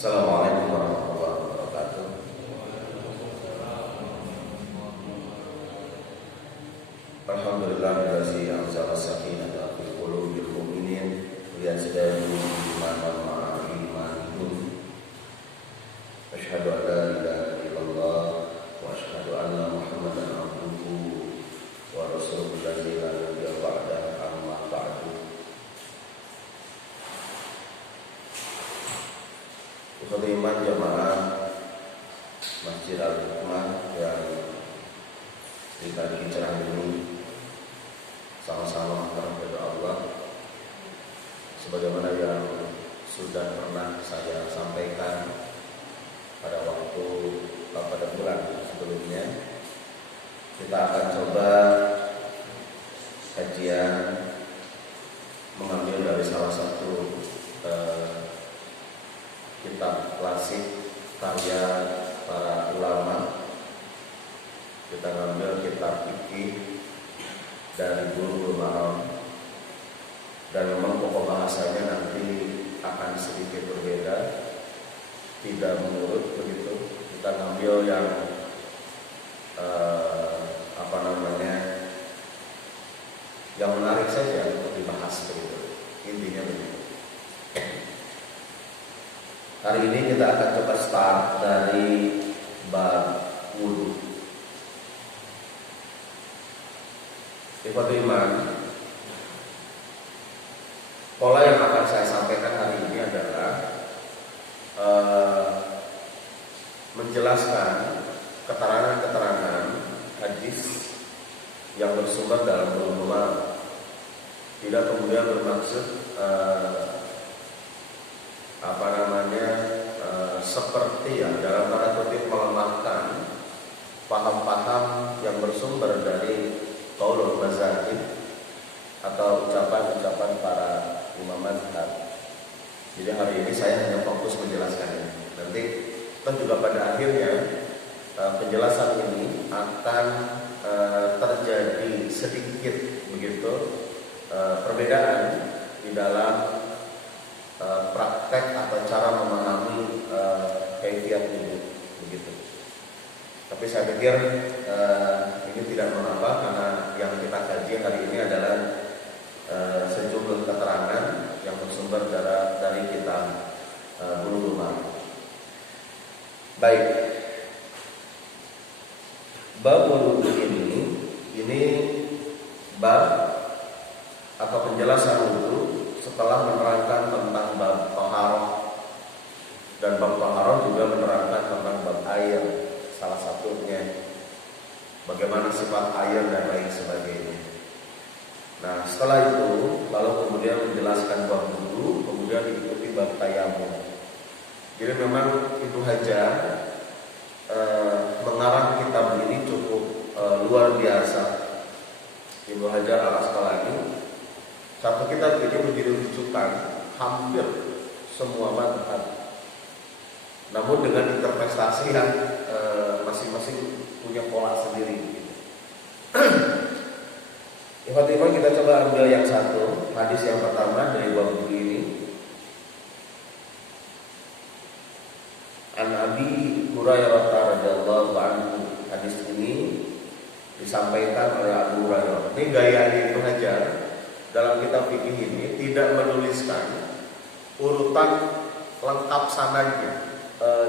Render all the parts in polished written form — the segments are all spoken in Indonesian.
Assalamualaikum warahmatullahi wabarakatuh. Alhamdulillahillazi anzala sakinata fi qulubil mu'minin liyazdadu imanan ma'a imanihim. Asyhadu an la ilaha illallah wa asyhadu anna Muhammadan abduhu wa rasuluhu allazi la nabiyya ba'dahu, amma ba'du. Iman jamaah Masjid Al-Hikmah yang di pagi cerah ini sama-sama berdoa Allah sebagaimana yang sudah pernah saya sampaikan pada bulan sebelumnya. Kita akan coba kajian mengambil dari salah satu kitab klasik karya para ulama. Kita ngambil kitab fikih dari Bulughul Maram, dan memang pokok bahasanya nanti akan sedikit berbeda, tidak menurut begitu. Kita ngambil yang yang menarik saja untuk dibahas begitu. Intinya begitu. Hari ini kita akan coba start dari bab wudu. Ikhwatul iman, pola yang akan saya sampaikan hari ini adalah menjelaskan keterangan-keterangan hadis yang bersumber dalam Bulughul Maram. Tidak kemudian bermaksud seperti ya dalam tanda kutip melemahkan paham-paham yang bersumber dari qaulul mazahib atau ucapan-ucapan para imam mazhab. Jadi hari ini saya hanya fokus menjelaskan ini. Nanti kan juga pada akhirnya penjelasan ini akan terjadi sedikit begitu perbedaan di dalam praktek atau cara memahami kaifiyat ini begitu. Tapi saya pikir ini tidak mengapa, karena yang kita kaji hari ini adalah sejumlah keterangan yang bersumber dari kitab Bulughul Maram. Baik, bab wudu ini bab atau penjelasan wudu setelah menerangkan tentang bab taharah, dan bab taharah juga menerangkan tentang bab air, salah satunya bagaimana sifat air dan lain sebagainya. Nah, setelah itu lalu kemudian menjelaskan bab wudu, kemudian diikuti bab tayamum. Jadi memang Ibnu Hajar mengarang kitab ini cukup luar biasa. Ibnu Hajar Al-Asqalani, satu kitab ini menjadi rujukan hampir semua mazhab, namun dengan interpretasi yang masing-masing punya pola sendiri. Ikhwan-ikhwan, kita coba ambil yang satu, hadis yang pertama dari bab ini. An Abi Hurairah radhiyallahu anhu. Hadis ini disampaikan oleh Abu Hurairah. Ini gaya Ibnu Hajar dalam kitab fikih ini tidak menuliskan urutan lengkap sanadnya,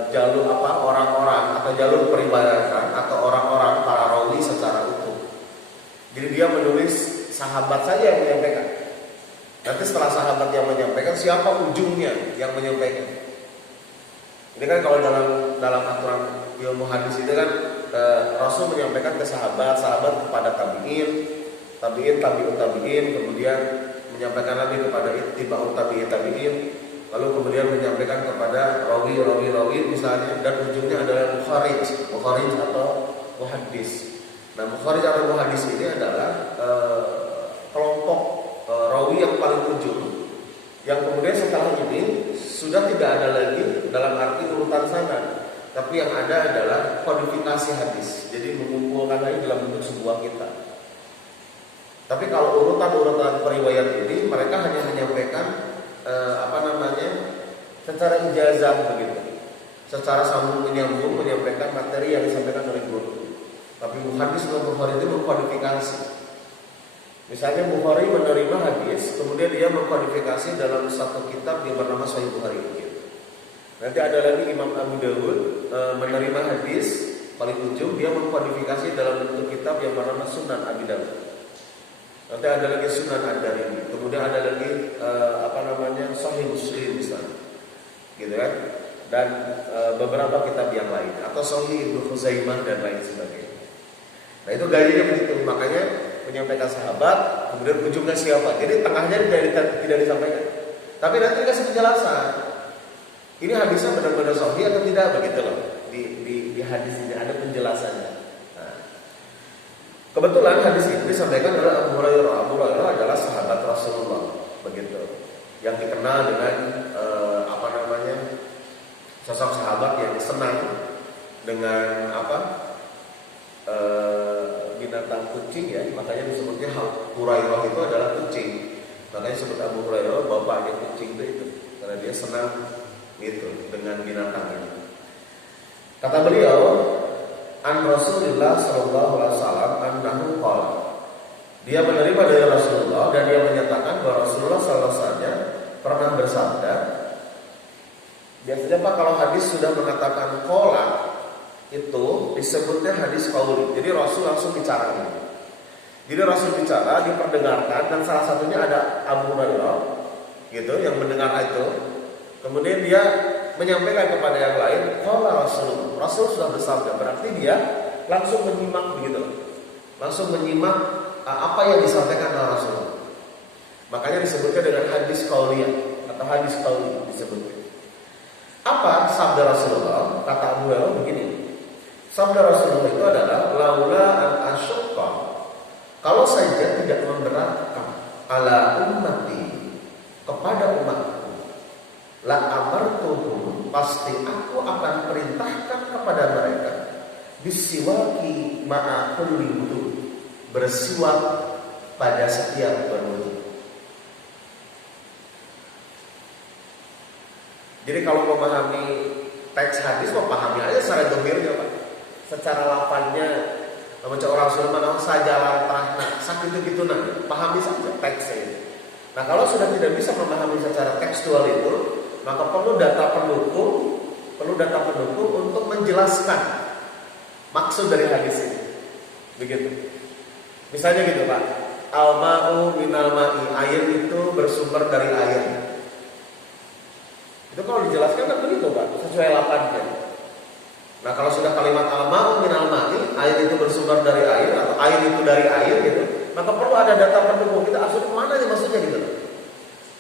jalur orang-orang atau jalur periwayatan atau orang-orang para rawi secara utuh. Jadi dia menulis sahabat saja yang menyampaikan. Nanti setelah sahabat yang menyampaikan, siapa ujungnya yang menyampaikan. Ini kan kalau dalam aturan ilmu hadis itu kan Rasul menyampaikan ke sahabat kepada tabi'in, kemudian menyampaikan lagi kepada ittiba'ut tabi'in, lalu kemudian menyampaikan kepada rawi misalnya, dan ujungnya adalah mukharij atau muhaddis. Nah, mukharij atau muhaddis ini adalah kelompok rawi yang paling ujung, yang kemudian setelah ini sudah tidak ada lagi dalam arti urutan sanad, tapi yang ada adalah kodifikasi hadis. Jadi mengumpulkan lagi dalam bentuk sebuah kitab. Tapi kalau urutan-urutan periwayat ini mereka hanya menyampaikan secara ijazah begitu, secara sambung menyambung menyampaikan materi yang disampaikan oleh guru. Tapi hadis Imam Bukhari itu mengkodifikasi. Misalnya Bukhari menerima hadis, kemudian dia mengkodifikasi dalam satu kitab yang bernama Sahih Bukhari. Nanti ada lagi Imam Abu Dawud menerima hadis, paling ujung dia mengkodifikasi dalam bentuk kitab yang bernama Sunan Abi Dawud. Nanti ada lagi Sunan Ad-Darimi, kemudian ada lagi Sahih Muslim misalnya, gitu kan? Dan beberapa kitab yang lain atau Sahih Ibnu Khuzaimah dan lain sebagainya. Nah itu gayanya begitu, makanya menyampaikan sahabat, kemudian ujungnya siapa. Jadi tengahnya tidak disampaikan, tapi nanti dikasih penjelasan. Ini hadisnya benar-benar sahih atau tidak, begitu loh. Di hadis ini ada penjelasannya. Nah, kebetulan hadis ini disampaikan oleh Abu Hurairah. Abu Hurairah adalah sahabat Rasulullah, begitu. Yang dikenal dengan sosok sahabat yang senang dengan binatang kucing ya, makanya disebutnya Hurairah itu adalah kucing. Makanya disebut Abu Hurairah bapaknya kucing itu karena dia senang gitu dengan binatang ini. Kata beliau, an Rasulullah sallallahu alaihi wasallam annahu qala. Dia menerima dari Rasulullah dan dia menyatakan bahwa Rasulullah sallallahu alaihi wasallam pernah bersabda. Biasanya Pak kalau hadis sudah mengatakan qala itu disebutnya hadis qauli. Jadi Rasul langsung bicara gitu. Jadi Rasul bicara, diperdengarkan dan salah satunya ada Abu Hurairah gitu yang mendengar itu. Kemudian dia menyampaikan kepada yang lain, qala Rasul. Rasul sudah bersabda, berarti dia langsung menyimak begitu. Langsung menyimak apa yang disampaikan oleh Rasul. Makanya disebutnya dengan hadis qauliyah atau hadis qauli disebutnya. Apa sabda Rasulullah? Kata Abu Hurairah begini. Sabda Rasulullah itu adalah laula an asyqa. Kalau saja tidak memberatkan ala ummati kepada umatku, la amartuhum, pasti aku akan perintahkan kepada mereka bisiwaki ma'a kulli wudu, bersiwak pada setiap berwudu. Jadi kalau memahami teks hadis, memahami aja secara dohirnya Pak. Secara lafalnya, macam orang Sulaiman saja lantah, sakit itu pahami saja teksnya itu. Nah kalau sudah tidak bisa memahami secara tekstual itu, maka perlu data pendukung untuk menjelaskan maksud dari hadis ini. Begitu. Misalnya gitu Pak, al-ma'u minal ma'i, air itu bersumber dari air. Itu kalau dijelaskan kan begitu Pak, sesuai lafadznya. Nah kalau sudah kalimat al-ma'u minal ma'i, air itu bersumber dari air atau air itu dari air gitu, maka perlu ada data pendukung. Kita asal kemana nih maksudnya gitu.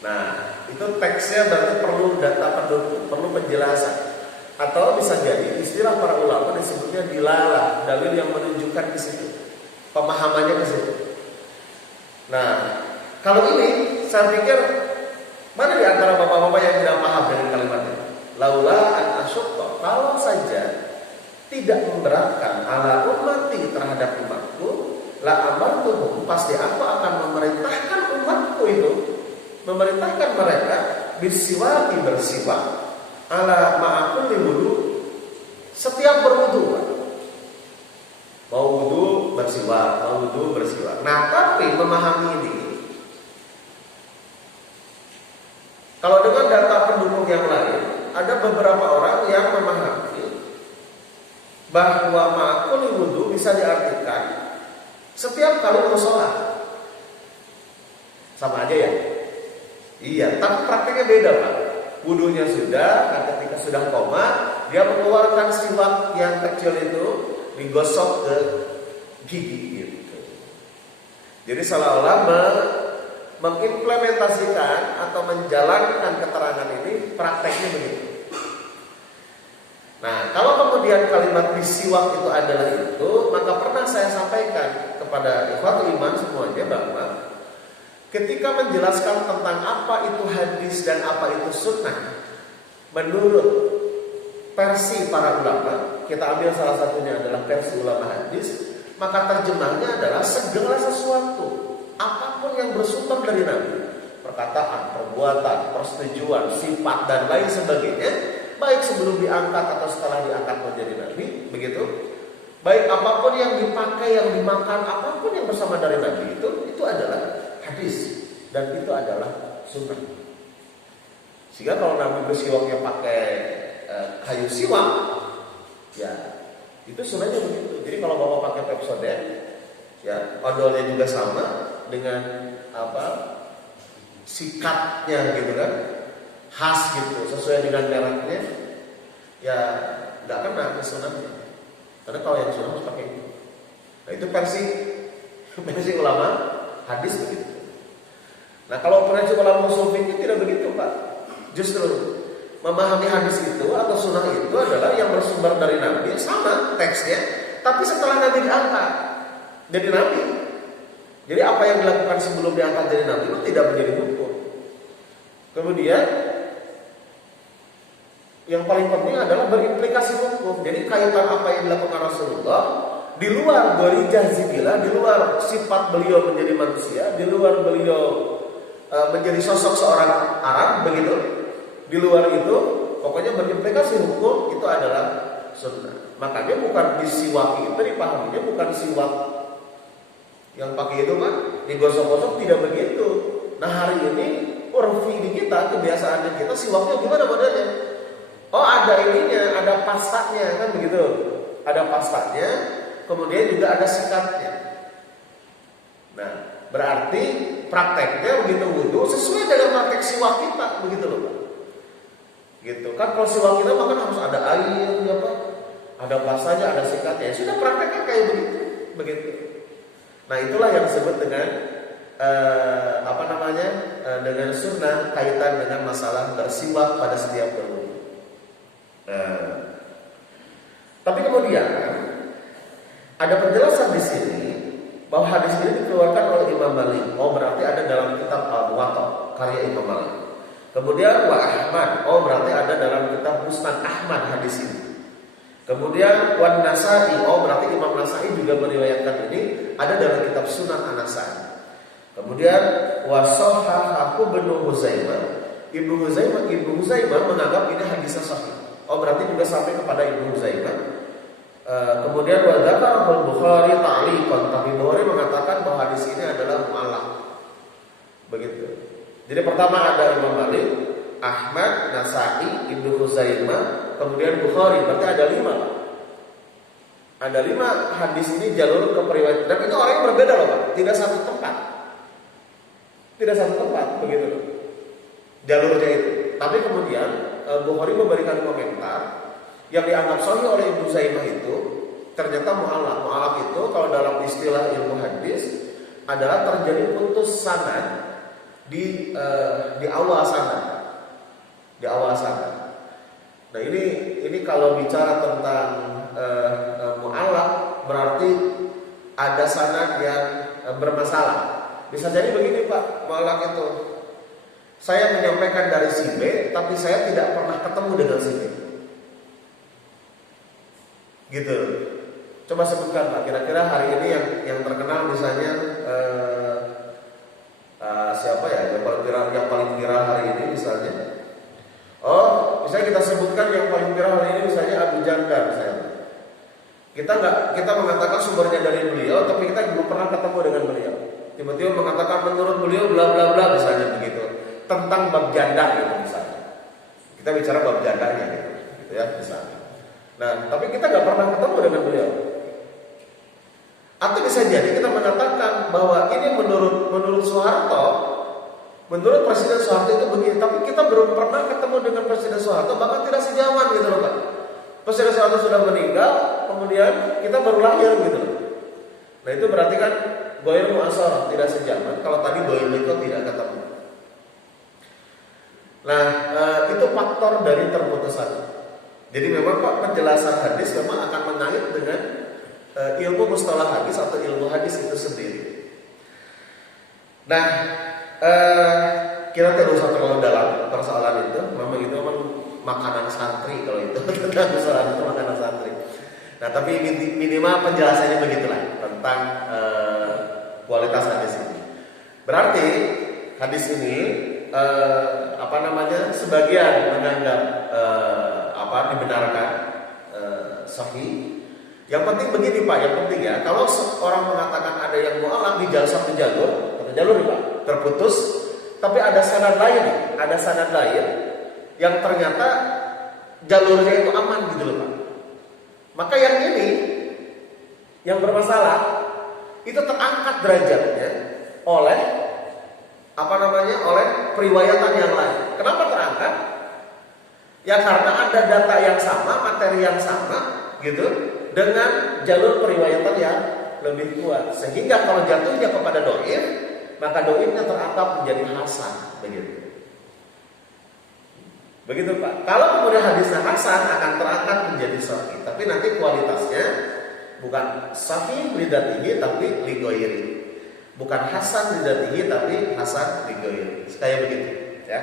Nah itu teksnya berarti perlu data pendukung, perlu penjelasan. Atau bisa jadi istilah para ulama disebutnya dilalah, dalil yang menunjukkan ke situ, pemahamannya ke situ. Nah kalau ini saya pikir mana di antara bapak-bapak yang tidak paham dengan kalimatnya? Laula an asyqa, kalau saja tidak memberatkan ala ummati terhadap umatku, la amartuhum, pasti aku akan memerintahkan umatku itu, memerintahkan mereka bisiwaki, bersiwak ala ma'akul wudu, setiap berwudu. Mau wudu bersiwak, mau wudu bersiwak. Nah tapi memahami ini, kalau dengan data pendukung yang lain, ada beberapa orang yang memahami bahwa ma'akul wudu bisa diartikan setiap kali mau sholat. Sama aja ya? Iya, tapi praktiknya beda Pak. Wudunya sudah, nah ketika sudah koma, dia mengeluarkan siwak yang kecil itu, digosok ke gigi gitu. Jadi seolah-olah mengimplementasikan atau menjalankan keterangan ini prakteknya begitu. Nah, kalau kemudian kalimat bisiwak itu adalah itu, maka pernah saya sampaikan kepada ikhwatul iman semuanya bahwa ketika menjelaskan tentang apa itu hadis dan apa itu sunnah, menurut versi para ulama, kita ambil salah satunya adalah versi ulama hadis, maka terjemahnya adalah segala sesuatu apapun yang bersumber dari Nabi, perkataan perkataan, perbuatan, persetujuan, sifat dan lain sebagainya, baik sebelum diangkat atau setelah diangkat menjadi nabi, begitu. Baik apapun yang dipakai, yang dimakan, apapun yang bersama dari nabi itu adalah hadis dan itu adalah sunnah. Sehingga kalau nabi bersiwaknya pakai kayu siwak, ya itu sunnahnya begitu. Jadi kalau bapak pakai Pepsodent, ya odolnya juga sama dengan sikatnya gitu kan, khas gitu, sesuai dengan mereknya, ya nggak kena ke sunnahnya. Karena kalau yang sunnah harus pakai itu. Nah itu versi ulama hadis begitu. Nah kalau versi ulama usul fikih tidak begitu Pak. Justru memahami hadis itu atau sunnah itu adalah yang bersumber dari Nabi, sama teksnya, tapi setelah Nabi diangkat jadi Nabi. Jadi apa yang dilakukan sebelum diangkat jadi Nabi itu tidak menjadi hukum. Kemudian yang paling penting adalah berimplikasi hukum. Jadi kaitan apa yang dilakukan Rasulullah di luar gorijah zibilah, di luar sifat beliau menjadi manusia, di luar beliau menjadi sosok seorang Arab begitu. Di luar itu pokoknya berimplikasi hukum itu adalah sunnah. Makanya bukan disiwaki itu dipahaminya bukan siwak yang pakai itu kan digosok-gosok, tidak begitu. Nah hari ini urfi di kita, kebiasaannya kita siwaknya gimana modelnya? Oh ada ininya, ada pastanya kan begitu. Ada pastanya, kemudian juga ada sikatnya. Nah berarti prakteknya begitu wudu sesuai dengan praktek siwak kita begitu loh Pak. Gitu kan kalau siwak kita makan harus ada air, ya Pak. Ada pastanya, ada sikatnya. Ya, sudah prakteknya kayak begitu. Nah itulah yang disebut dengan dengan sunnah kaitan dengan masalah bersiwak pada setiap berwudu. Tapi kemudian ada penjelasan di sini bahwa hadis ini dikeluarkan oleh Imam Malik. Oh berarti ada dalam kitab Al-Muwatta karya Imam Malik. Kemudian wa Ahmad. Oh berarti ada dalam kitab Musnad Ahmad hadis ini. Kemudian wan Nasa'i. Oh berarti Imam Nasa'i juga meriwayatkan ini ada dalam kitab Sunan An-Nasa'i. Kemudian wasohahahu Ibnu Huzaimah. Ibnu Huzaimah menganggap ini hadisnya sahih. Oh berarti juga sampai kepada Ibnu Huzaimah. Kemudian wadzakar Bukhari ta'liqan, tapi Bukhari mengatakan bahwa hadis ini adalah mu'allaq. Begitu. Jadi pertama ada Imam Malik, Ahmad, Nasa'i, Ibnu Huzaimah, kemudian Bukhari. Berarti ada 5. Ada 5 hadis ini jalur keperiwayatan. Dan itu orang yang berbeda loh Pak. Tidak satu tempat. Begitu loh. Jalurnya itu. Tapi kemudian Bukhari memberikan komentar yang dianggap sahih oleh Ibnu Huzaimah itu ternyata mu'allaq. Mu'allaq itu kalau dalam istilah ilmu hadis adalah terjadi putus sanad di awal sanad. Di awal sanad. Nah ini kalau bicara tentang mu'allaq berarti ada sanad yang bermasalah. Bisa jadi begini Pak, mu'allaq itu saya menyampaikan dari si B, tapi saya tidak pernah ketemu dengan si B. Gitu. Coba sebutkan Pak, kira-kira hari ini yang terkenal misalnya siapa ya yang paling viral hari ini misalnya. Oh, misalnya kita sebutkan yang paling viral hari ini misalnya Abu Janda misalnya. Kita mengatakan sumbernya dari beliau, tapi kita belum pernah ketemu dengan beliau. Tiba-tiba mengatakan menurut beliau bla bla bla misalnya begitu. Tentang bab janda gitu misalnya. Kita bicara bab jandanya gitu ya misalnya. Nah, tapi kita nggak pernah ketemu dengan beliau. Atau bisa jadi kita mengatakan bahwa ini menurut Soeharto, menurut Presiden Soeharto itu begini, tapi kita belum pernah ketemu dengan Presiden Soeharto, bahkan tidak sejaman gitu loh Pak. Presiden Soeharto sudah meninggal, kemudian kita baru lahir gitu loh. Nah itu berarti kan Goyr Mu'asarah tidak sejaman. Kalau tadi Goyr Liko tidak ketemu. Nah itu faktor dari terputusan. Jadi memang Pak penjelasan hadis memang akan mengait dengan ilmu mustalah hadis atau ilmu hadis itu sendiri. Nah kita tidak usah terlalu dalam persoalan itu. Memang itu memang makanan santri kalau itu tentang persoalan itu makanan santri. Nah tapi minimal penjelasannya begitulah tentang kualitas hadis ini. Berarti hadis ini sebagian menganggap dibenarkan sahih. Yang penting begini Pak, yang penting ya, kalau orang mengatakan ada yang mu'allaq di satu jalur nih Pak, terputus, tapi ada sanad lain yang ternyata jalurnya itu aman gitu loh Pak. Maka yang ini yang bermasalah itu terangkat derajatnya oleh oleh periwayatan yang lain. Kenapa terangkat? Ya karena ada data yang sama, materi yang sama gitu, dengan jalur periwayatan yang lebih kuat. Sehingga kalau jatuhnya kepada dhaif, maka dhaifnya terangkat menjadi hasan, begitu Pak. Kalau kemudian hadisnya hasan akan terangkat menjadi sahih, tapi nanti kualitasnya bukan sahih lidatihi tapi lighairi. Bukan hasan lidatihi tapi hasan lighairi. Kayak begitu, ya.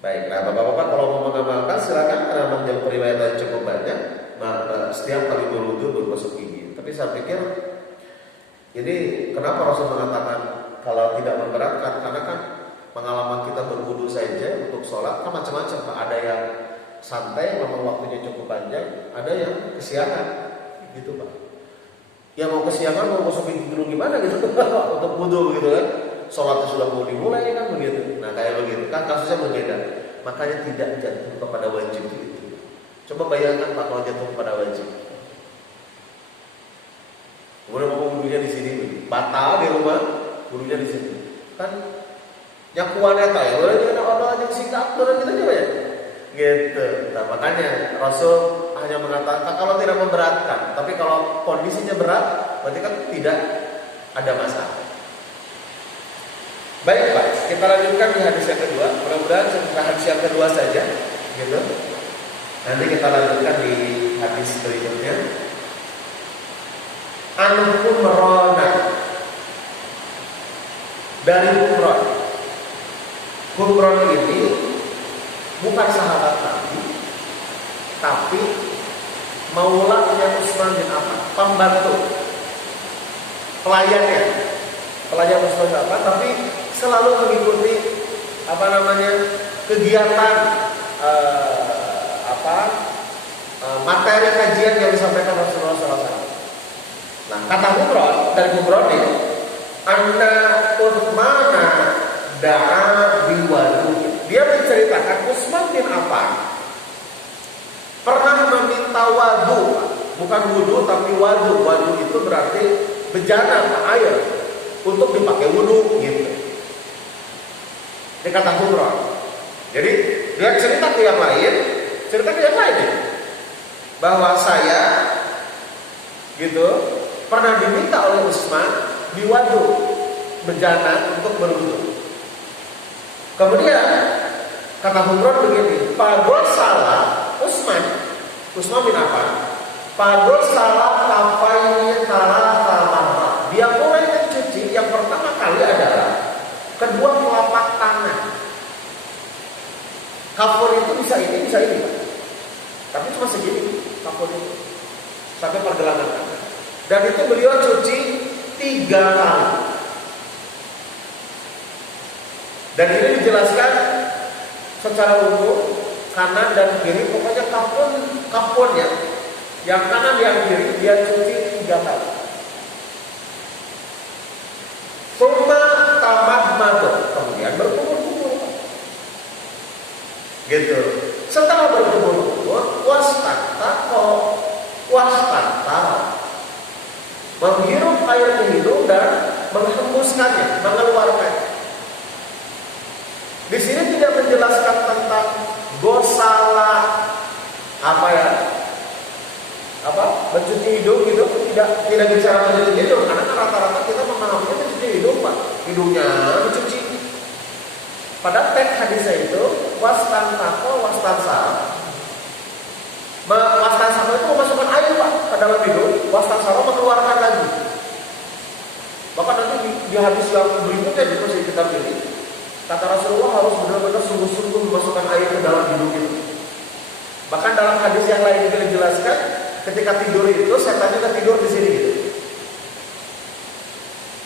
Baik, nah Bapak-bapak kalau mau mengamalkan silakan, karena menjadi periwayatan cukup banyak. Setiap kali berwudu bergosok gigi. Tapi saya pikir ini kenapa Rasul mengatakan kalau tidak memberatkan, karena kan pengalaman kita berwudu saja untuk sholat kan macam-macam Pak. Ada yang santai, memang waktunya cukup panjang, ada yang kesiangan gitu Pak. Yang mau kesiangan mau gosok gigi dulu gimana gitu untuk wudu gitu kan. Sholatnya sudah mau dimulai kan begitu. Nah kayak begitu kan kasusnya berbeda. Makanya tidak jatuh kepada wajib itu. Coba bayangkan Pak kalau jatuh kepada wajib. Kemudian mau wudunya di sini, batal di rumah, wudunya di sini. Kan yang kuaneta ya, boleh ada yang singkat turun gitu juga ya. Gitu. Nah makanya Rasul hanya mengatakan kalau tidak memberatkan, tapi kalau kondisinya berat, berarti kan tidak ada masalah. Baik Pak, kita lanjutkan di hadis yang kedua. Mudah-mudahan setelah hadis yang kedua saja, gitu. Nanti kita lanjutkan di hadis berikutnya. An-Humrana, dari Humran. Humran ini bukan sahabat Nabi, tapi maulanya Utsman bin Affan, pembantu, pelayan Utsman bin Affan, tapi selalu mengikuti kegiatan materi kajian yang disampaikan Rasulullah SAW. Nah, kata Humran, dari Humran ini, anna Utsmana da'a biwadu. Dia menceritakan Utsman bin Affan pernah meminta wadu, bukan wudu tapi wadu. Wadu itu berarti bejana air untuk dipakai wudu gitu. Ini kata Humran. Jadi dia cerita ke yang lain ya, bahwa saya gitu pernah diminta oleh Utsman diwadu bejana untuk berwudu. Kemudian kata Humran begini, Pagol salah Utsman bin Affan, Pagol salah kafaini talata. Dia mulai mencuci yang pertama kali adalah kedua telapak tangan. Kafur itu bisa ini Pak. Tapi cuma segini kafur itu sampai pergelangan tangan. Dan itu beliau cuci 3 kali. Dan ini dijelaskan secara umum kanan dan kiri, pokoknya kapunnya yang kanan yang kiri dia cuci 3 kali. Summa tamadmadu, kemudian berkumur-kumur. Gitu. Setelah berkumur-kumur, wastanta menghirup air ke hidung dan menghembuskannya, mengeluarkannya. Di sini tidak menjelaskan tentang gosala mencuci hidung gitu, tidak bicara mencuci hidung, karena rata-rata kita memahaminya mencuci hidung Pak, hidungnya mencuci. Pada teks hadisnya itu wastansako itu memasukkan air Pak ke dalam hidung, wastansako mengeluarkan lagi. Bahkan nanti di hadis yang berikutnya di kursi kitab ini, kata Rasulullah harus benar-benar sungguh-sungguh memasukkan air ke dalam hidung itu. Bahkan dalam hadis yang lain juga dijelaskan, ketika tidur itu setan juga tidur di sini gitu.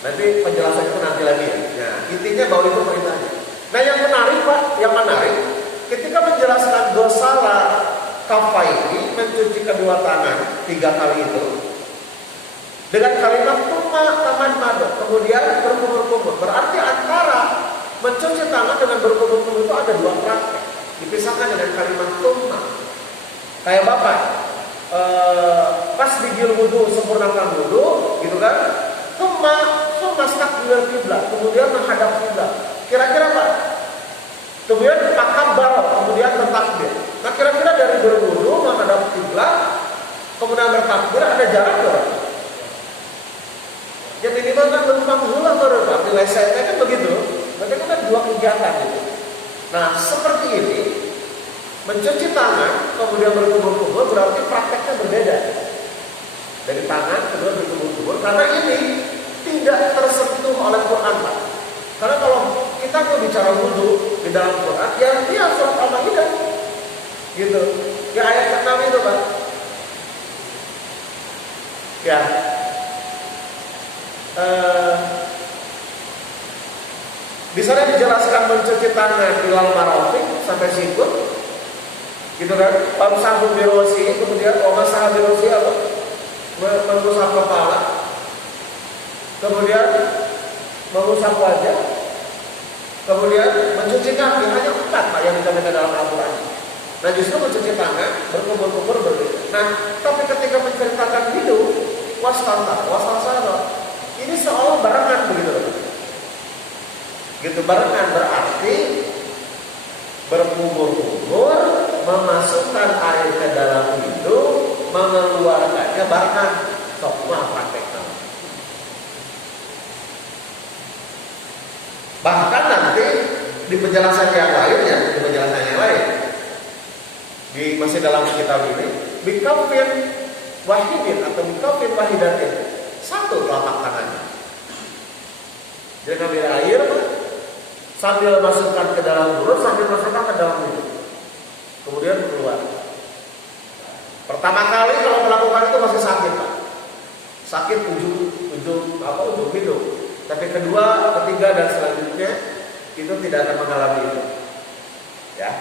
Nanti penjelasan itu nanti lagi ya. Nah, intinya bahwa itu perintahnya. Nah yang menarik Pak, ketika menjelaskan ghasala kafaini, mencuci kedua tangan 3 kali itu dengan kalimat tuma taman madu, kemudian berkumur-kumur. Berarti antara mencuci tangan dengan berkumur-kumur itu ada 2 praktek, dipisahkan dengan kalimat tuma. Kayak Bapak pas digil wudu, sempurnakan wudu, gitu kan? Tuma mustaqbil kiblat, kemudian menghadap kiblat. Kira-kira Pak, kemudian takabbar, kemudian bertakbir. Nah kira-kira dari berwudu menghadap kiblat, kemudian bertakbir ada jarak nggak? Ya minimal kan numpang hula baru Pak, di WC kan begitu. Berarti kan 2 kegiatan gitu. Nah seperti ini, mencuci tangan kemudian berkumur-kumur berarti prakteknya berbeda. Dari tangan kedua berkumur-kumur, karena ini tidak tersentuh oleh Quran Pak. Karena kalau kita mau bicara wudu di dalam Quran, ya dia surat Al-Maidah, gitu. Ya ayat 6 itu Pak. Ya. Di sana dijelaskan mencuci tangan ilal marafiq sampai sikut, gitu kan? Pamsahu birosi, kemudian masaha birosi apa? Mengusap kepala, kemudian mengusap wajah, kemudian mencuci kaki. Hanya 4 Pak yang disampaikan dalam Al-Quran. Nah justru mencuci tangan berkumur-kumur berbeda. Nah tapi ketika menceritakan hidup wastasara, ini seolah barengan begitu. Gitu, barengan berarti berkumur-kumur, memasukkan air ke dalam hidung, mengeluarkannya barengan. Semua prakteknya. Bahkan nanti di penjelasan yang lain, di masih dalam kitab ini, bikafin wahidin atau bikafin wahidatin, 1 telapak tangannya. Jadi ambil air sambil masukkan ke dalam mulut, sambil masukkan ke dalam hidung, kemudian keluar. Pertama kali kalau melakukan itu masih sakit Pak, sakit ujung hidung. Tapi kedua, ketiga dan selanjutnya itu tidak akan mengalami itu. Ya.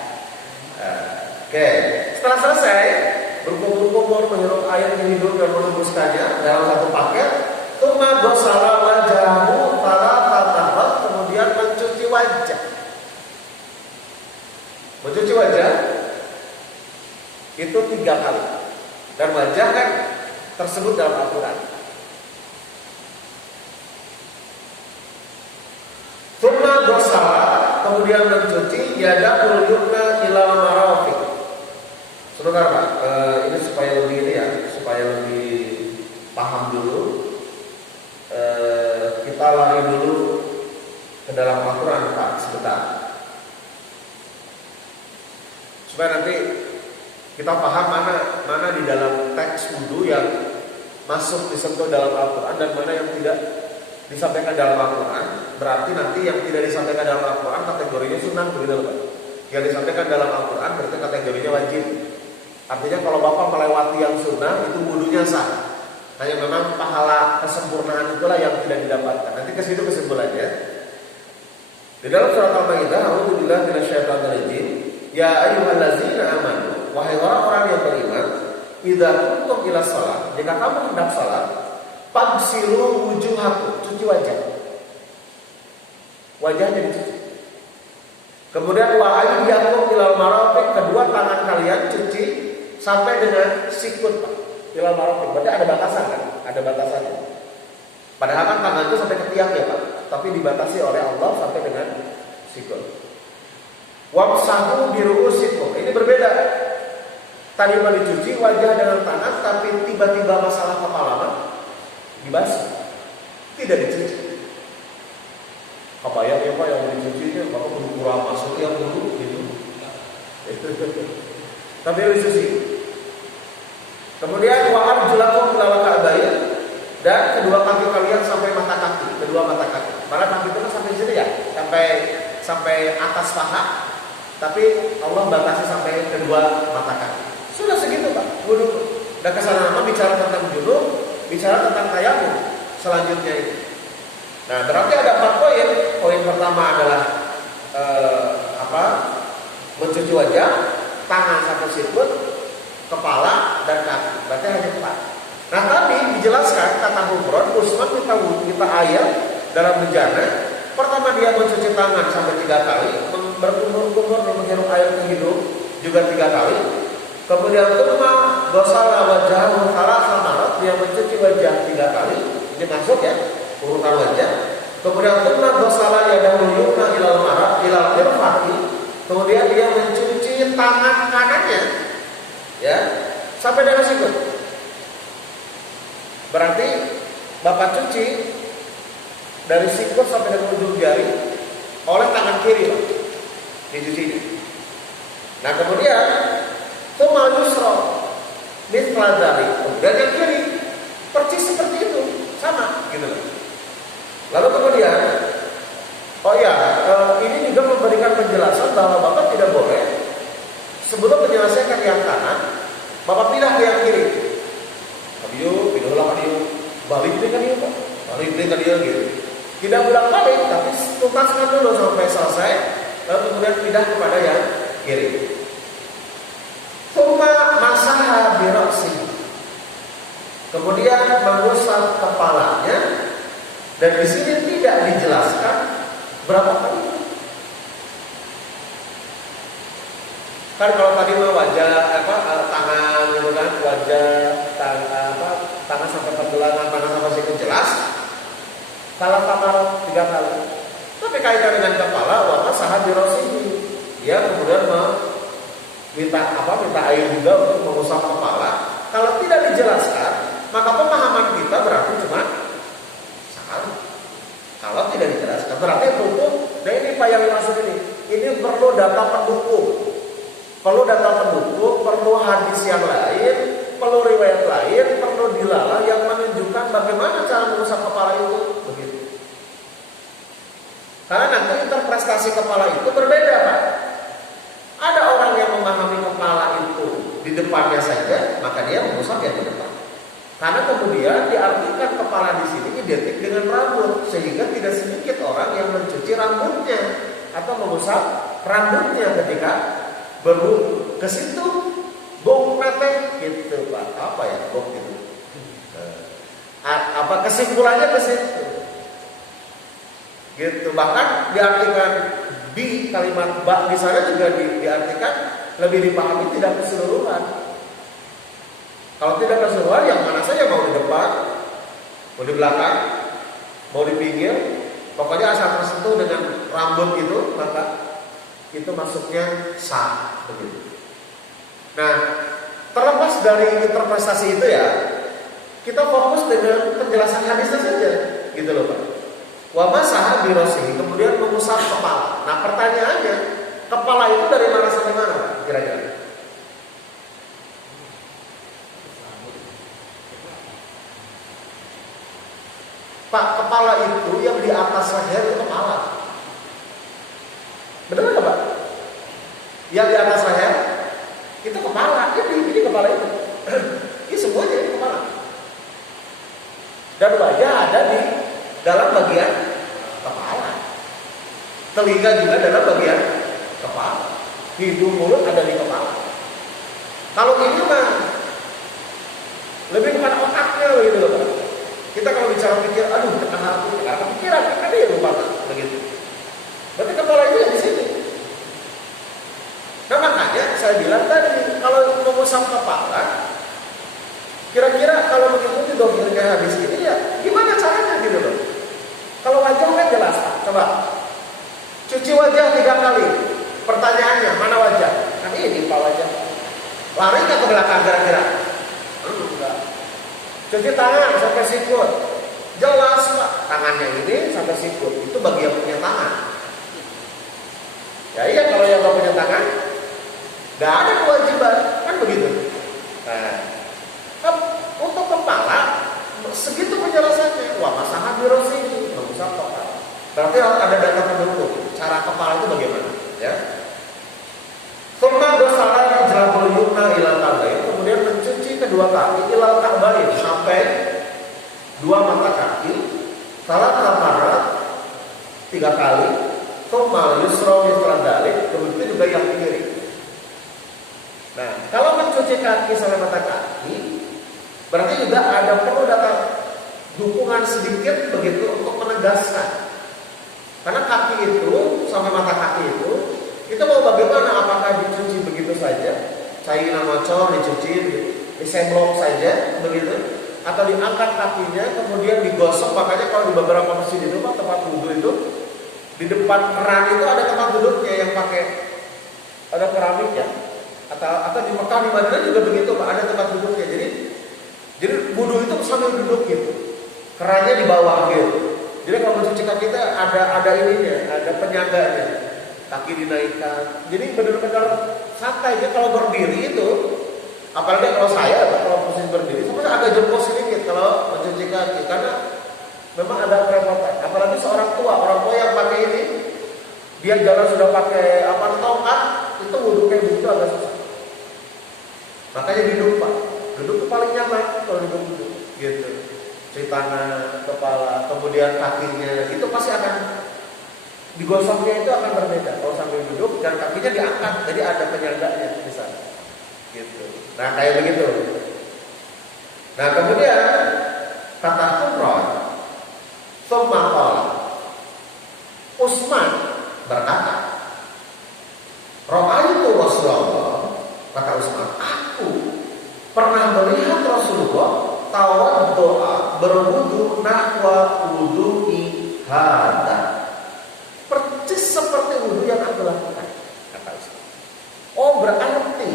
Oke. Setelah selesai berkumur-kumur menghirup air di hidung dan menembuskannya dalam 1 paket, tsumma ghasala wajahu thalathatan, kemudian mencuci wajah. Mencuci wajah itu 3 kali. Dan wajah kan tersebut dalam Al-Quran. Tsumma ghasala, kemudian mencuci yadahul yumna ilal marafiq. Sebentar Pak, ini supaya lebih paham dulu. Kita lari dulu ke dalam Al-Quran Pak, sebentar. Supaya nanti kita paham mana di dalam teks wudu yang masuk disentuh dalam Al-Quran dan mana yang tidak disampaikan dalam Al-Quran. Berarti nanti yang tidak disampaikan dalam Al-Quran kategorinya sunnah, begitu Pak. Yang disampaikan dalam Al-Quran berarti kategorinya wajib. Artinya kalau Bapak melewati yang sunnah itu wudunya sah. Hanya memang pahala kesempurnaan itulah yang tidak didapatkan. Nanti ke situ kesimpulannya. Di dalam surat Al-Maidah, a'udzubillahi minasyaitonir rajim, ya ayyuhallazina amanu, wahai orang-orang yang beriman, idza qumtum ila shalah, jika kamu hendak salat, fagsilu wujuhakum, cuci wajah. Wajahnya dicuci. Kemudian wa aydiyakum ilal marafiq, kedua tangan kalian cuci sampai dengan sikut Pak. Ilal marafiq, berarti ada batasan kan? Ada batasannya. Padahal kan tangan itu sampai ke tiang ya Pak, tapi dibatasi oleh Allah sampai dengan sikut. Wamsahu biru'usikum, ini berbeda. Tadi mau dicuci wajah dengan tangan, tapi tiba-tiba masalah kepala dibasuh, tidak dicuci. Apa ya Pak yang dicucinya? Bapak kurang masuk yang dulu gitu. Tapi dicuci. Kemudian wa'ar julakum ilal ka'bayn, dan kedua kaki kalian sampai mata kaki, kedua mata kaki. Malah kaki itu kan sampai sini ya, sampai atas paha. Tapi Allah batasi sampai kedua mata kaki. Sudah segitu Pak, wudu. Dan kesana nama bicara tentang junub, bicara tentang tayamum selanjutnya itu. Nah berarti ada 4 poin. Poin pertama adalah mencuci wajah, tangan sampai sikut, kepala dan kaki. Berarti hanya 4. Nah tadi dijelaskan kata Humron, Utsman minta air dalam bejana. Pertama dia mencuci tangan sampai 3 kali, berkumur-kumur dan menghirup air ke hidung juga 3 kali. Kemudian tsumma ghasala wajhahu thalatha marat, dia mencuci wajah 3 kali. Ini masuk ya, urutan wajah. Kemudian tsumma ghasala yadahu yumna ilal marat ilal mirfaqi. Kemudian dia mencuci tangan kanannya ya sampai dengan sikut. Berarti Bapak cuci dari sikut sampai dengan ujung jari oleh tangan kiri, Pak. Dicucinya. Nah, kemudian tsumma yusra mithla dzalik. Kemudian yang kiri persis seperti itu, sama gitu loh. Lalu kemudian ini juga memberikan penjelasan bahwa Bapak tidak boleh sebelum menyelesaikan yang kanan, Bapak pindah ke yang kiri. Kadieu, pindahlah kadieu. Balik deh kadieu, Pak. Balik deh kadieu gitu. Tidak bolak-balik, tapi tuntaskan dulu sampai selesai, lalu kemudian pindah kepada yang kiri. Tsumma masaha bi ra'sihi. Kemudian mengusap kepalanya, dan di sini tidak dijelaskan berapa kali. Kan kalau tadi mah wajah tangan gitu kan, wajah tangan sampai pergelangan, tangan sampai sikut jelas. Salah kamar 3 kali. Tapi kaitan dengan kepala, wa masaha bi ra'sihi. Dia kemudian minta air juga untuk mengusap kepala. Kalau tidak dijelaskan, maka pemahaman kita berarti cuma sekali. Kalau tidak dijelaskan, berarti hukum. Dan ini Pak yang dimaksud ini perlu data pendukung. Perlu data pendukung, perlu hadis yang lain, perlu riwayat lain, perlu dilalah yang menunjukkan bagaimana cara mengusap kepala itu. Begitu. Karena nanti interpretasi kepala itu berbeda, Pak. Ada orang yang memahami kepala itu di depannya saja, maka dia mengusap yang di depan. Karena kemudian diartikan kepala di sini identik dengan rambut, sehingga tidak sedikit orang yang mencuci rambutnya atau mengusap rambutnya ketika berwudu. Ke situ bong mete gitu, Pak. Apa ya bong itu? Kesimpulannya ke situ. Gitu. Bahkan diartikan di kalimat ba di sana juga diartikan lebih dipahami tidak keseluruhan. Kalau tidak keseluruhan, yang mana saja, mau di depan, mau di belakang, mau di pinggir, pokoknya asal tersentuh dengan rambut itu, maka itu masuknya sah begitu. Nah, terlepas dari interpretasi itu ya, kita fokus dengan penjelasan hadisnya saja, gitu loh Pak. Wa masaha bi ra'sihi, kemudian mengusap kepala. Nah, pertanyaannya, kepala itu dari mana sampai mana, Pak? Kira-kira? Pak, kepala itu yang di atas leher itu kepala. Benar nggak Pak? Yang di atas leher itu kepala, ini kepala itu. Ini semuanya ini kepala. Dan wajah ada di dalam bagian kepala. Telinga juga dalam bagian kepala. Hidung, mulut ada di kepala. Kalau ini mah lebih kepada otaknya gitu loh Pak. Kita kalau bicara pikir, aduh karena pikiran, kan dia lupa begitu. Berarti kepala itu di sini. Nah makanya saya bilang tadi, kalau mengusap kepala, kira-kira kalau mengikuti dohirnya hadis ini ya gimana caranya gitu loh. Kalau wajah kan jelas, coba cuci wajah 3 kali. Pertanyaannya, mana wajah? Kan ini Pak wajah. Lari nggak ke belakang kira-kira? Enggak. Cuci tangan sampai sikut. Jelas Pak, tangannya ini sampai sikut. Itu bagi yang punya tangan. Ya iya, kalau yang nggak punya tangan, nggak ada kewajiban, kan begitu. Nah, untuk kepala segitu penjelasannya. Wah, masalah biro sini, mengusap kepala. Berarti ada data pendukung. Cara kepala itu bagaimana? Ya. Tsumma ghasala rijlahu yumna ila al-ka'bayn, kemudian mencuci kedua kaki ila al-ka'bayn sampai 2 mata kaki, salat marat 3 kali. Tsumma yusra mithla dzalik, begitu juga yang kiri. Nah, kalau mencuci kaki sampai mata kaki, berarti juga ada perlu datang dukungan sedikit begitu untuk menegaskan. Karena kaki itu sampai mata kaki itu mau bagaimana? Apakah dicuci begitu saja? Cair ngocor dicuci, disemblok saja begitu? Atau diangkat kakinya kemudian digosok? Makanya kalau di beberapa masjid itu Pak, tempat wudhu itu di depan keran itu ada tempat duduknya yang pakai ada keramik ya. Atau di Mekah, di Madinah juga begitu Pak, ada tempat duduknya. Jadi wudhu itu sambil duduk gitu. Kerannya di bawah gitu. Jadi kalau mencuci kaki kita ada ininya, ada penyangganya. Kaki dinaikkan. Jadi benar-benar santai. Jadi kalau berdiri itu, apalagi kalau saya kalau posisi berdiri, sebenarnya agak jongkok sedikit kalau mencuci kaki karena memang ada kerepotan. Apalagi seorang tua, orang tua yang pakai ini, dia jalan sudah pakai tongkat, itu wudhu kayak begitu agak susah. Makanya duduk Pak, duduk itu paling nyaman kalau duduk gitu. Cuci tangan, kepala, kemudian kakinya, itu pasti akan digosoknya itu akan berbeda. Kalau sambil duduk dan kakinya diangkat, jadi ada penyangganya di sana. Gitu. Nah kayak begitu. Nah kemudian kata Umar, tsumma qala, Utsman berkata, ra'aitu Rasulullah, kata Utsman, aku pernah melihat Rasulullah tawaddu'a berwudu nahwa wudu'i hadza, persis seperti wudu yang aku lakukan, kata Utsman. Oh berarti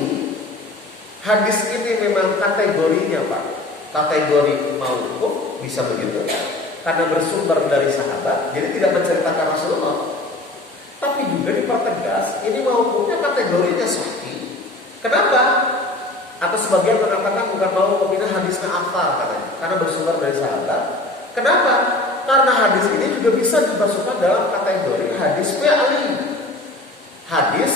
hadis ini memang kategorinya Pak, kategori mauquf, bisa begitu karena bersumber dari sahabat, jadi tidak menceritakan Rasulullah. Tapi juga dipertegas ini mauqufnya kategorinya sahih. Kenapa? Atau sebagian mengatakan bukan mauquf, ini hadisnya athar katanya, karena bersumber dari sahabat. Kenapa? Karena hadis ini juga bisa dimasukkan dalam kategori hadis fi'li, hadis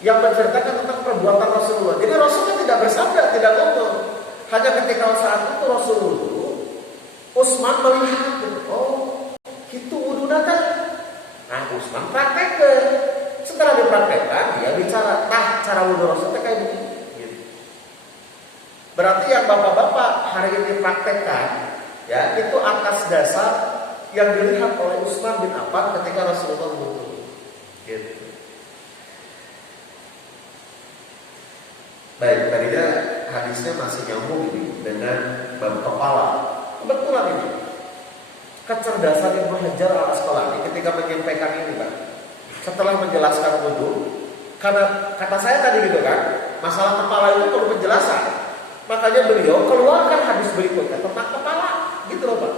yang menceritakan tentang perbuatan Rasulullah. Jadi Rasulullah tidak bersabda, tidak ngomong. Hanya ketika saat itu Rasulullah, Utsman melihat, oh, gitu wudu nata. Nah, Utsman praktekkan. Setelah dipraktekkan, dia bicara, cara wudu Rasulullah kayak begini. Gitu. Berarti yang bapak-bapak hari ini praktekkan, ya itu atas dasar yang dilihat oleh Utsman bin Affan ketika Rasulullah wudu. Gitu. Baik, tadinya hadisnya masih nyambung ini dengan bab kepala. Kebetulan ini kecerdasan Ibnu Hajar al-Asqalani ketika menyampaikan ini Pak, setelah menjelaskan wudu, karena kata saya tadi gitu kan, masalah kepala itu perlu penjelasan. Makanya beliau keluarkan hadis berikutnya tentang kepala, gitu loh Pak.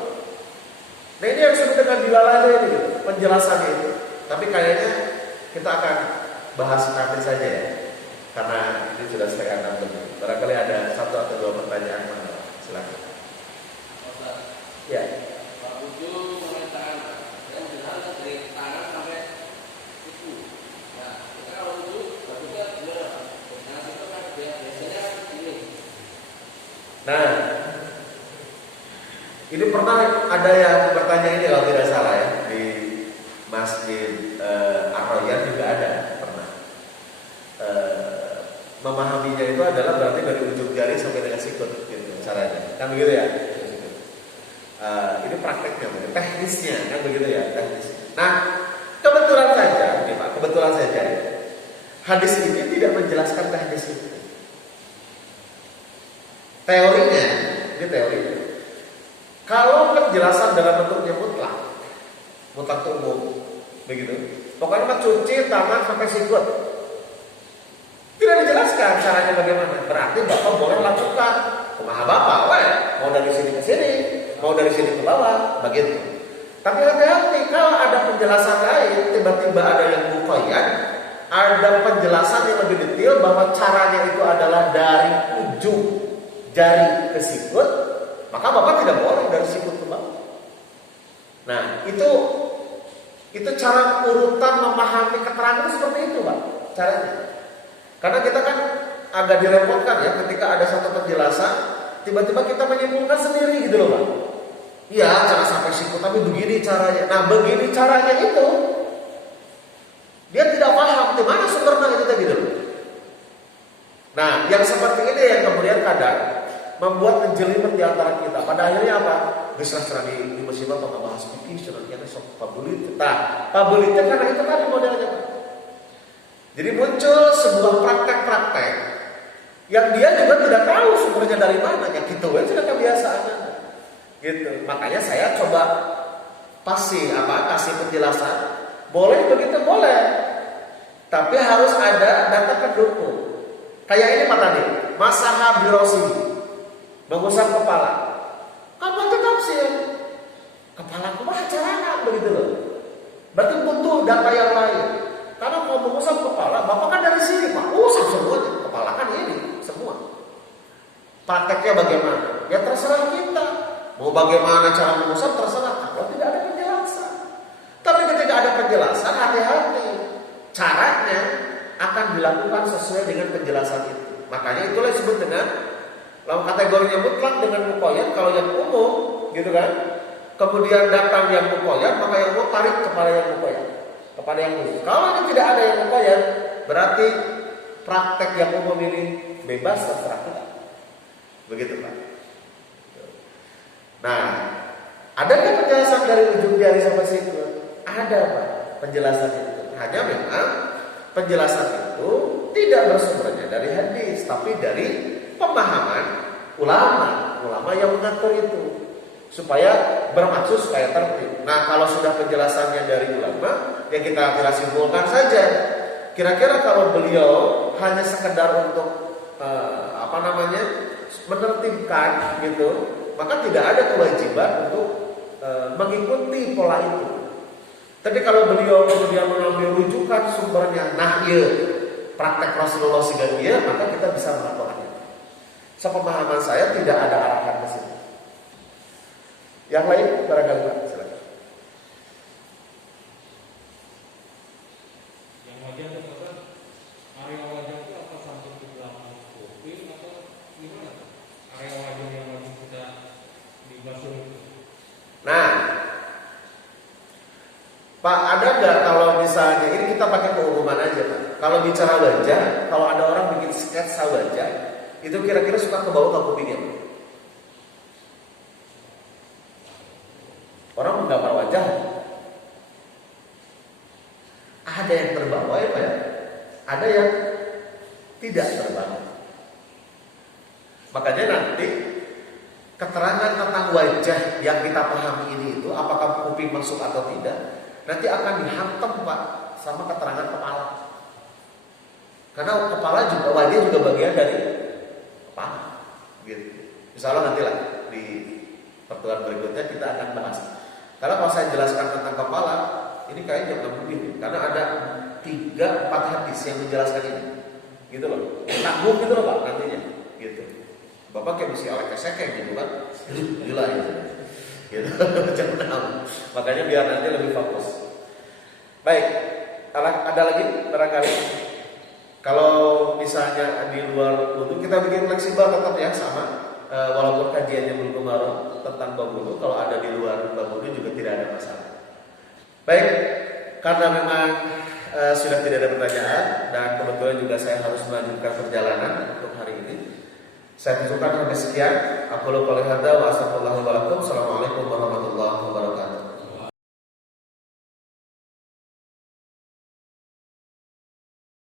Nah ini yang disebut dengan dilalada ini gitu, penjelasannya itu. Tapi kayaknya kita akan bahas nanti saja ya. Karena ini sudah setengah 6 barangkali ada 1 atau 2 pertanyaan. Silakan. Ya. Pak Uju mengatakan dan jelas dari tangan sampai siku. Nah, kita kalau Uju bagusnya gimana Pak? Nah, itu kan biasanya ini. Nah, ini pernah ada yang bertanya ini kalau tidak salah ya di Masjid Ar-Royan juga ada pernah. Memahaminya itu adalah berarti dari ujung jari sampai dengan sikut gitu caranya, kan begitu ya? Ini prakteknya, teknisnya kan begitu ya, teknisnya. Nah, kebetulan saja, nih Pak, kebetulan saja hadis ini tidak menjelaskan teknis itu. Teorinya, ini teorinya. Kalau penjelasan dalam bentuknya mutlak itu umum, begitu. Pokoknya mencuci tangan sampai sikut. Tidak dijelaskan caranya bagaimana. Berarti Bapak boleh lakukan. Kumaha Bapak, mau dari sini ke sini, mau dari sini ke bawah, begitu. Tapi hati-hati kalau ada penjelasan lain, tiba-tiba ada yang muqayyad, ada penjelasan yang lebih detail bahwa caranya itu adalah dari ujung jari ke sikut, maka Bapak tidak boleh dari sikut ke bawah. Nah, itu cara urutan memahami keterangan itu seperti itu, Pak. Caranya. Karena kita kan agak direpotkan ya ketika ada satu penjelasan, tiba-tiba kita menyimpulkan sendiri gitu loh Pak. Iya, jangan sampai sikut, tapi begini caranya. Nah, begini caranya itu Dia tidak paham di mana sumbernya itu tadi dulu. Nah, yang seperti ini yang kemudian kadang membuat menjelimet di antara kita. Pada akhirnya apa? Bisa di musibah atau bahas fikih, sebenarnya sok pabulit. Nah, pabulitnya karena itu tadi modelnya, Pak. Jadi muncul sebuah praktek-praktek yang dia juga tidak tahu sumbernya dari mana. Ya gitu aja sudah kebiasaannya. Gitu. Makanya saya coba kasih penjelasan. Boleh begitu boleh. Tapi harus ada data pendukung. Kayak ini Pak tadi, masaha birosi, mengusap kepala. Kamu tetap sih, kepala aku mah caranya begitu loh. Berarti butuh data yang lain. Karena kalau mengusap kepala, bapak kan dari sini Pak, usap semuanya. Kepala kan ini semua. Prakteknya bagaimana? Ya terserah kita. Mau bagaimana cara mengusap terserah. Kalau tidak ada penjelasan. Tapi ketika ada penjelasan, hati-hati. Caranya akan dilakukan sesuai dengan penjelasan itu. Makanya itulah disebut dengan dalam kategorinya mutlak dengan muqayyad. Kalau yang umum, gitu kan? Kemudian datang yang muqayyad, maka yang umum tarik kepada yang muqayyad, kepada yang khusus. Kalau ini tidak ada yang muqayyad, berarti praktek yang umum ini bebas terserah kita. Begitu Pak. Nah, adakah penjelasan dari ujung jari sampai situ? Ada Pak, penjelasan itu. Hanya memang penjelasan itu tidak bersumbernya dari hadis, tapi dari pemahaman ulama yang mengatur itu supaya bermaksud supaya tertib. Nah, kalau sudah penjelasannya dari ulama, ya kita simpulkan saja. Kira-kira kalau beliau hanya sekedar untuk menertibkan gitu, maka tidak ada kewajiban untuk mengikuti pola itu. Tapi kalau beliau kemudian mengambil rujukan sumbernya, nah iya praktek Rasulullah SAW, maka kita bisa melakukannya. Sepemahaman saya tidak ada arahan ke situ. Yang lain barangkali Pak, silakan. Yang wajah itu kan area wajah itu apa sampai ke belakang kuping atau gimana? Area wajah yang wajib kita dibasuh itu. Nah, Pak, ada nggak kalau misalnya ini kita pakai keumuman aja Pak. Kalau bicara wajah, kalau ada orang bikin sketsa wajah, itu kira-kira suka ke bawah ke kupingnya Pak? Orang menggambar wajah, ada yang terbawa ya Pak ya? Ada yang tidak terbawa. Makanya nanti keterangan tentang wajah yang kita pahami ini itu, apakah kuping masuk atau tidak, nanti akan dihantam Pak sama keterangan kepala. Karena kepala juga, wajah juga bagian dari kepala. Gitu. Insyaallah nanti lah di pertemuan berikutnya kita akan bahas. Karena kalau saya jelaskan tentang kepala, ini kayaknya jangan begini. Karena ada 3-4 hadis yang menjelaskan ini. Gitu loh. Tanggung gitu loh Pak nantinya. Gitu. Bapak kayak mesti oleh kesekeng gitu kan. Gila gitu. Gitu. Jangan. Makanya biar nanti lebih fokus. Baik, ada lagi barangkali. Kalau misalnya di luar wudu kita bikin fleksibel tetap ya sama. Walaupun kajiannya belum kemarin tentang bab wudu, kalau ada di luar bab wudu juga tidak ada masalah. Baik, karena memang sudah tidak ada pertanyaan dan kebetulan juga saya harus melanjutkan perjalanan untuk hari ini. Saya tunjukkan sampai sekian. Aku qouli hadza wa astaghfirullah wa lakum. Assalamualaikum warahmatullahi